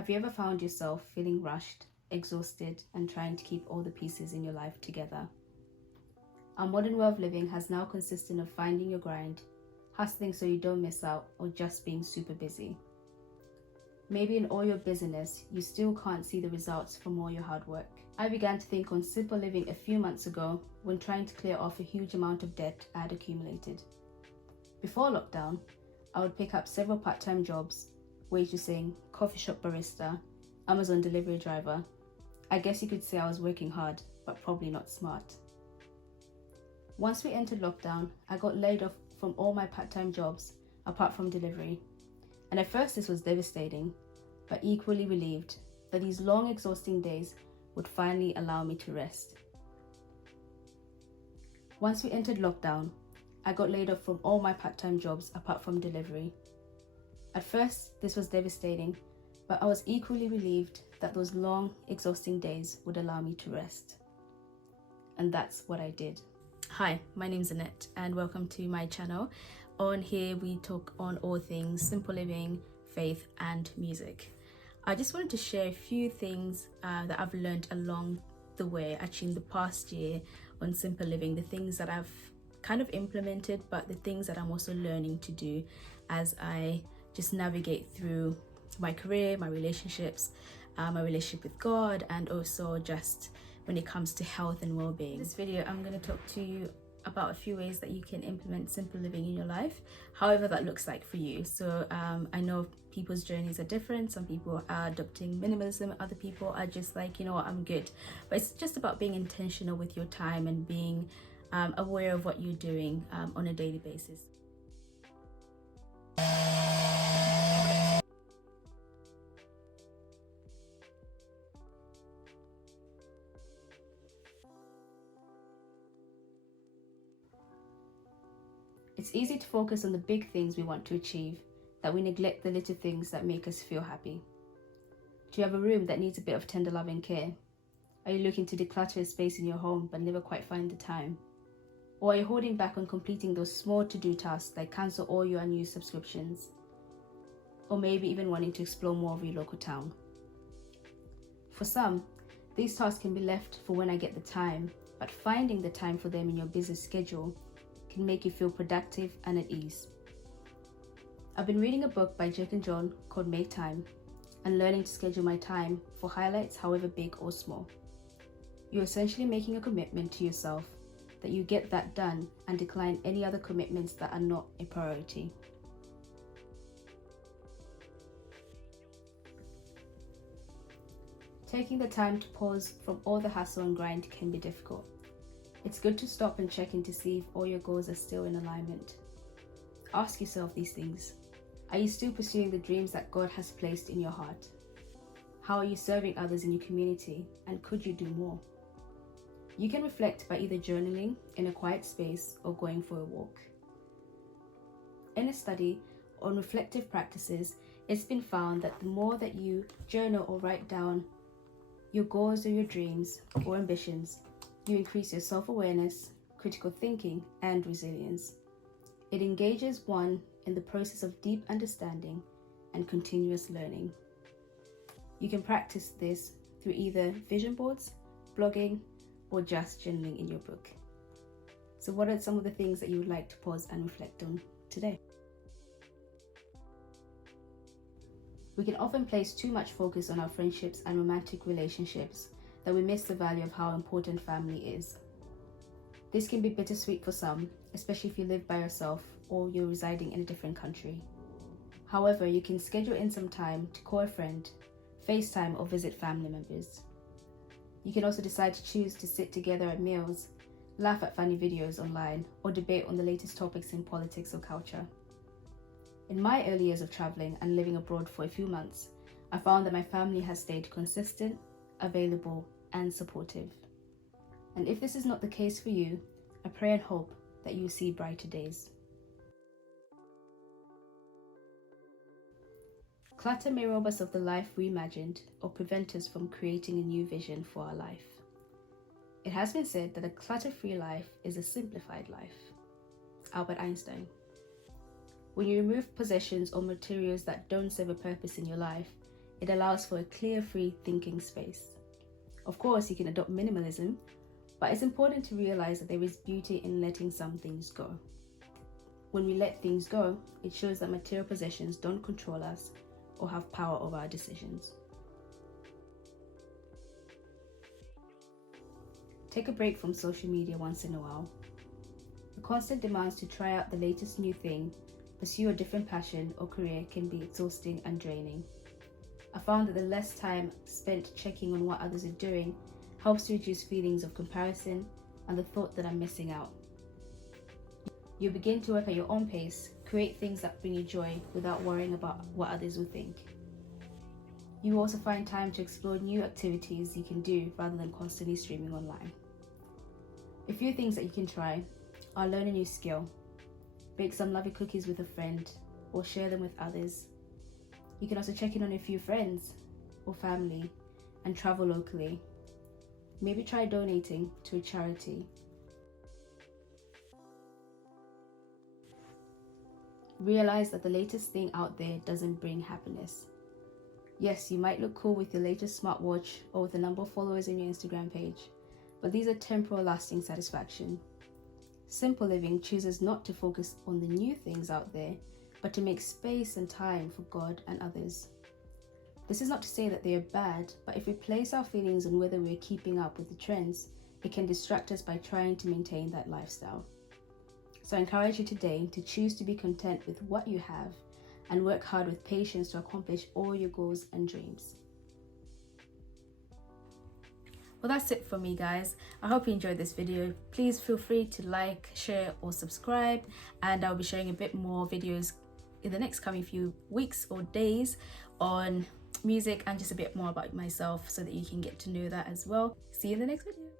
Have you ever found yourself feeling rushed, exhausted, and trying to keep all the pieces in your life together? Our modern way of living has now consisted of finding your grind, hustling so you don't miss out, or just being super busy. Maybe in all your busyness, you still can't see the results from all your hard work. I began to think on simple living a few months ago when trying to clear off a huge amount of debt I had accumulated. Before lockdown, I would pick up several part-time jobs: waitressing, coffee shop barista, Amazon delivery driver. I guess you could say I was working hard, but probably not smart. Once we entered lockdown, I got laid off from all my part-time jobs, apart from delivery. And at first this was devastating, but equally relieved that these long, exhausting days would finally allow me to rest. Once we entered lockdown, I got laid off from all my part-time jobs apart from delivery. At first, this was devastating, but I was equally relieved that those long, exhausting days would allow me to rest. And that's what I did. Hi, my name's Annette and welcome to my channel. On here, we talk on all things simple living, faith, and music. I just wanted to share a few things that I've learned along the way, actually in the past year, on simple living, the things that I've kind of implemented, but the things that I'm also learning to do as I just navigate through my career, my relationships, my relationship with God, and also just when it comes to health and well-being. In this video, I'm going to talk to you about a few ways that you can implement simple living in your life, however that looks like for you. So I know people's journeys are different. Some people are adopting minimalism, other people are just like, you know what, I'm good. But it's just about being intentional with your time and being aware of what you're doing on a daily basis. It's easy to focus on the big things we want to achieve, that we neglect the little things that make us feel happy. Do you have a room that needs a bit of tender love and care? Are you looking to declutter a space in your home but never quite find the time? Or are you holding back on completing those small to-do tasks like cancel all your unused subscriptions? Or maybe even wanting to explore more of your local town? For some, these tasks can be left for when I get the time, but finding the time for them in your busy schedule can make you feel productive and at ease. I've been reading a book by Jake and John called Make Time and learning to schedule my time for highlights, however big or small. You're essentially making a commitment to yourself that you get that done and decline any other commitments that are not a priority. Taking the time to pause from all the hustle and grind can be difficult. It's good to stop and check in to see if all your goals are still in alignment. Ask yourself these things. Are you still pursuing the dreams that God has placed in your heart? How are you serving others in your community, and could you do more? You can reflect by either journaling in a quiet space or going for a walk. In a study on reflective practices, it's been found that the more that you journal or write down your goals or your dreams or ambitions, you increase your self-awareness, critical thinking, and resilience. It engages one in the process of deep understanding and continuous learning. You can practice this through either vision boards, blogging, or just journaling in your book. So what are some of the things that you would like to pause and reflect on today? We can often place too much focus on our friendships and romantic relationships that we miss the value of how important family is. This can be bittersweet for some, especially if you live by yourself or you're residing in a different country. However, you can schedule in some time to call a friend, FaceTime, or visit family members. You can also decide to choose to sit together at meals, laugh at funny videos online, or debate on the latest topics in politics or culture. In my early years of traveling and living abroad for a few months, I found that my family has stayed consistent, available, and supportive. And if this is not the case for you, I pray and hope that you will see brighter days. Clutter may rob us of the life we imagined or prevent us from creating a new vision for our life. It has been said that a clutter-free life is a simplified life. Albert Einstein. When you remove possessions or materials that don't serve a purpose in your life, It allows for a clear, free thinking space. Of course, you can adopt minimalism, but it's important to realize that there is beauty in letting some things go. When we let things go, it shows that material possessions don't control us or have power over our decisions. Take a break from social media once in a while. The constant demands to try out the latest new thing, pursue a different passion or career can be exhausting and draining. I found that the less time spent checking on what others are doing helps to reduce feelings of comparison and the thought that I'm missing out. You begin to work at your own pace, create things that bring you joy without worrying about what others will think. You also find time to explore new activities you can do rather than constantly streaming online. A few things that you can try are: learn a new skill, bake some lovely cookies with a friend or share them with others. You can also check in on a few friends or family and travel locally. Maybe try donating to a charity. Realize that the latest thing out there doesn't bring happiness. Yes, you might look cool with your latest smartwatch or with the number of followers on your Instagram page, but these are temporal, lasting satisfaction. Simple living chooses not to focus on the new things out there, but to make space and time for God and others. This is not to say that they are bad, but if we place our feelings on whether we're keeping up with the trends, it can distract us by trying to maintain that lifestyle. So I encourage you today to choose to be content with what you have and work hard with patience to accomplish all your goals and dreams. Well, that's it for me, guys. I hope you enjoyed this video. Please feel free to like, share or subscribe, and I'll be sharing a bit more videos in the next coming few weeks or days on music and just a bit more about myself so that you can get to know that as well. See you in the next video.